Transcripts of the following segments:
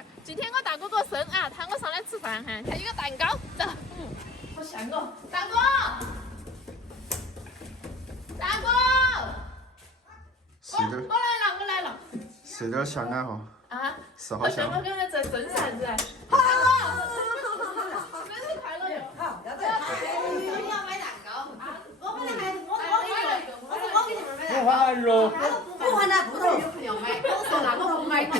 儿，今天我大哥过生啊，喊我上来吃饭哈，还有个蛋糕，走。好像哦，大哥，大哥，我来了。是有点香啊哈。啊，是好香。我刚才在蒸啥子？好，生日快乐哟！好，要得。你要买蛋糕啊？我本来还我给你们买不还喽？不还那骨头。有朋友买，我说那我不买嘛。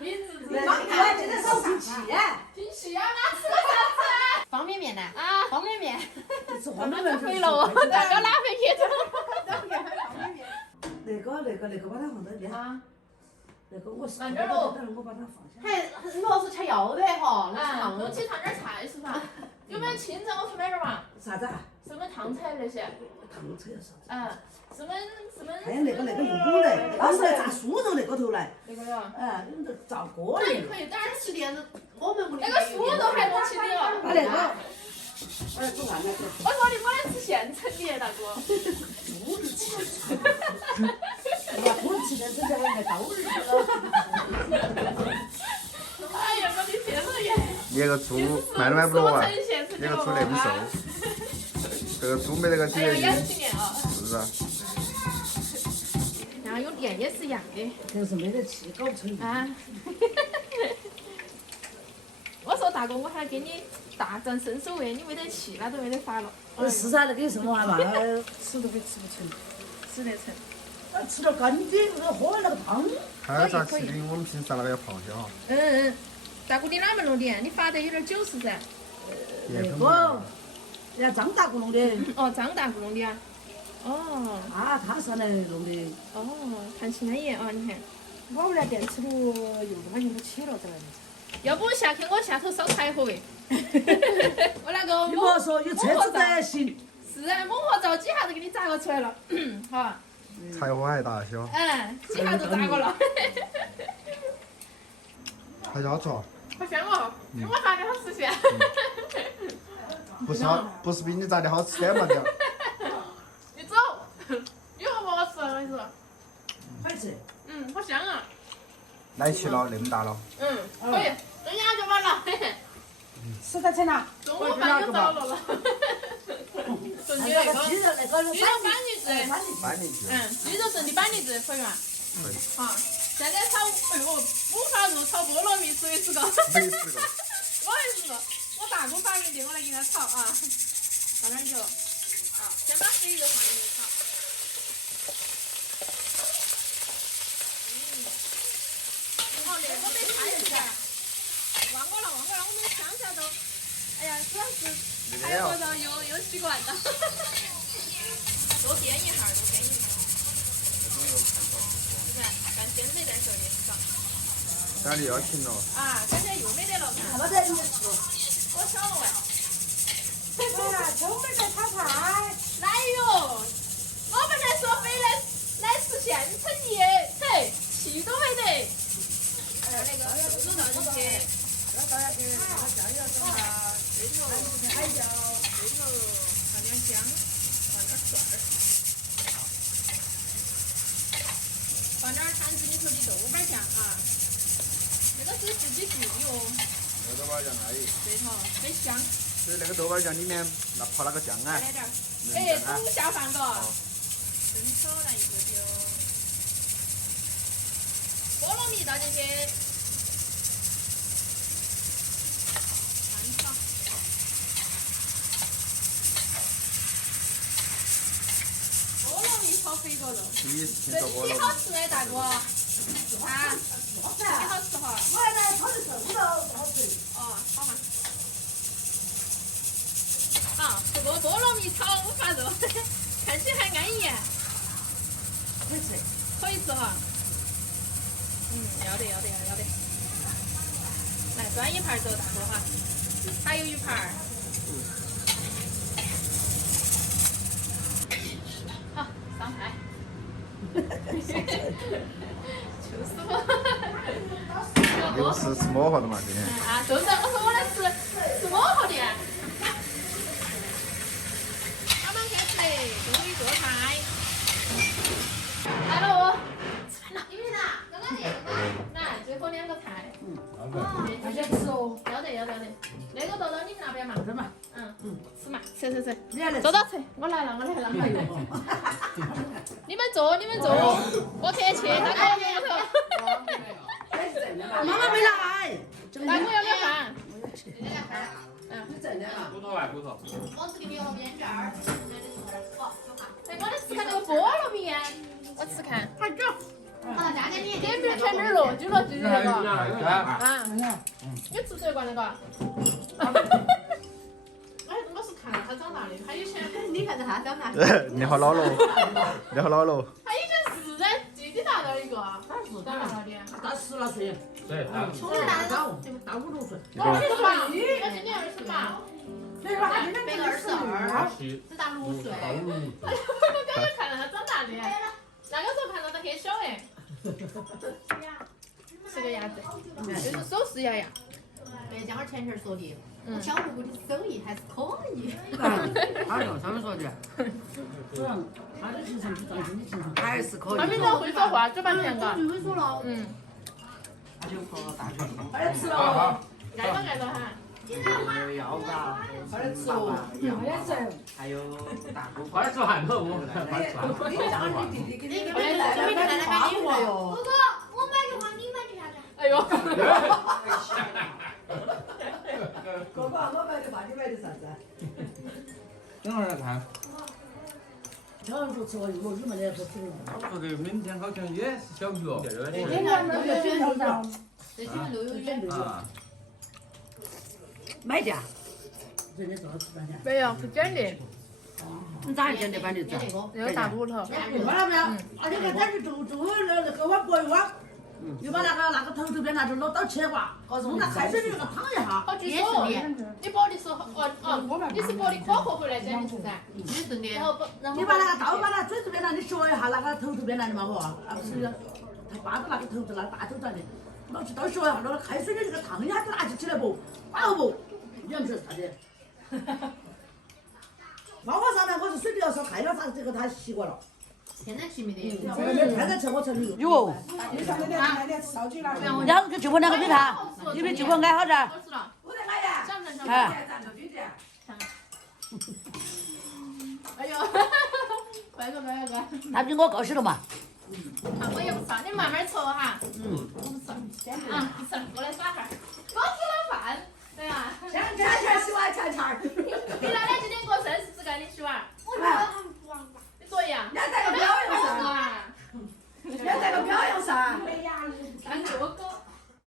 你自己妈，我今天手挺细啊。挺细啊，那吃个啥子？方便面呢？啊，方便面。吃方便面。回了，蛋糕拿回去。那个把它放到边。啊。那个我是，慢点喽，我把它放下。还主要是吃药的哈，我去烫点菜是噻？有没有青菜？我去买点嘛。啥子啊？什么烫菜那些？烫菜要啥子？什么？还有那个用烘的，老是来炸酥肉那个头来。那个哟。用这炸锅的。可以，当然吃点子。我们屋里那个酥肉还能吃的哦。把那个，我来煮饭来。我说你不能吃现成的，大哥。猪子吃的。把猪子吃的，这叫人家高日子。哎呀，我的天呐呀！你那个猪卖都买不着啊！你那个猪那么瘦，这个猪没那个几个斤，是不是？然后用电也是一样的。就是没得气，搞不成。啊！我说大哥，我还给你大展身手哎，你没得气，那都没得法了。是噻，那个有什么嘛？吃都给吃不成，吃得成。吃点干的，喝点那个汤。还有啥吃的？我们平时那个要泡些哈。大哥，你哪门弄的？你发得有点久是噻？那个，人家张大姑弄的。哦，张大姑弄的啊。哦。他上来弄的。哦，看起来也啊，你看。我们那电磁炉用不用不起了，这样子。要不下去我下头烧柴火喂。我那个。你莫说有车子才行。是啊，猛火灶几下子给你炸个出来了，好。柴火还大小。几下就炸过了。还是好吃啊。好香哦，比我炸的好吃些。不是比你炸的好吃点嘛的。你走，一会儿不好吃，我跟你说。好吃。好香啊。来齐了，那么大了。可以，等一下就完了。吃得成了。中午饭就着了。剩的那个鸡肉板栗子。鸡肉剩的板栗子可以吗？可以。好，现在炒五花肉炒菠萝蜜，谁吃过？没吃过。我也吃过，我大哥发明的，我来给他炒啊。放点油，先把肥肉放进去炒。那个没拍一下，忘过了，我们乡下都，哎呀，主要是拍过了又习惯了。多煸一下。干鲜这点时候也是爽。哪里要停了？感觉又没得了。没得你吃。我晓了喂。秋妹在炒菜。来哟！我们才说非来吃现成的，嘿，气都没得。那个瘦肉倒进去。倒下去，把酱油整下，水头，海椒，放点姜，放点蒜儿，放点坛子里头的豆瓣酱啊。那个是自己做的哦。那个豆瓣酱可以。对头，很香。所以那个豆瓣酱里面泡那个酱啊。来点儿。中午下饭个。生抽来一丢丢。菠萝蜜倒进去。炒。菠萝蜜炒肥果肉。真好吃哎，大哥。真好吃哈。我还在炒的瘦肉不好吃。好嘛。好，这个菠萝蜜炒五花肉，看起来还安逸。可以吃。可以吃哈。要得。来端一盘走，大哥哈。还有一盘。好，上菜。求死我！又是吃馍活的嘛，今天。就是，我说我来吃馍活的。慢慢开始，终于做菜。来了哦，吃饭了，有没得？刚刚那个，来，最口2个菜。大家吃哦。要得。那个豆豆你们那边嘛？吃嘛。吃嘛，吃。你也来坐到吃，我来了。你们坐，我客气，大哥我没头。妈妈没来。大哥要不要饭？骨头来骨头。我只给你个面卷儿。哎，我来吃看那个菠萝面，我吃看。快走。点不前面落就了，直接那个。啊。有吃水罐那个。哎，我是看到他长大的，他以前。你看到他长大。你好老了，你好老了。他以前是噻，弟弟大点儿一个，他是长大了点。大10来岁。对，从大5、6岁。我28，我今年28。对吧？他今年22，只大6岁。我刚刚看到他长大的，那个时候看到他很小哎。是个牙子，就是手势牙呀。别讲我前天说的，我小姑姑的手艺还是可以。他就上面说的，他的情商比张鑫的情商还是可以。他们都会说话，嘴巴甜嘎。会说了。他就考了大学。快点吃好了。挨着哈。要吧，快点吃哦。快点吃。还有大锅快吃饭头，我快吃饭。你讲你弟弟给你来来买礼物哟。哥哥，我买句话，你买句啥子？哎呦。哥哥，我买的话，你买的啥子？等会儿来看。小时候吃过鱼没得，不吃的。我说的明天好像也是小鱼哦。今年没有选头上。这些都有选。啊。买的。人家做了吃饭的。没有，是简历。你咋简历版的做？那个大骨头。完了没有？啊，你看他去做那个碗拨一碗，又把那个头边那就捞到切挂，弄在开水里那个烫一下。好举手。你剥的时候，你是剥的壳壳回来简历是噻？也是的。你把那个刀把那嘴这边那，你削一下那个头边那的嘛嚯，啊不是，他扒着那个头子那个大头子的，拿去刀削一下，那个开水里这个烫一下就拿起来不，把后不，你要不是啥子？包括上面我是水比较少，看了啥这个他习惯了。现在吃没得。现在吃我吃的有。两个就我两个比他，你比就我矮好点。好吃了。我在哪呀？想不想？哎。哎呦，快个。他比我高些了嘛。我也不吃，你慢慢吃哈。我不吃。不吃，我来耍哈。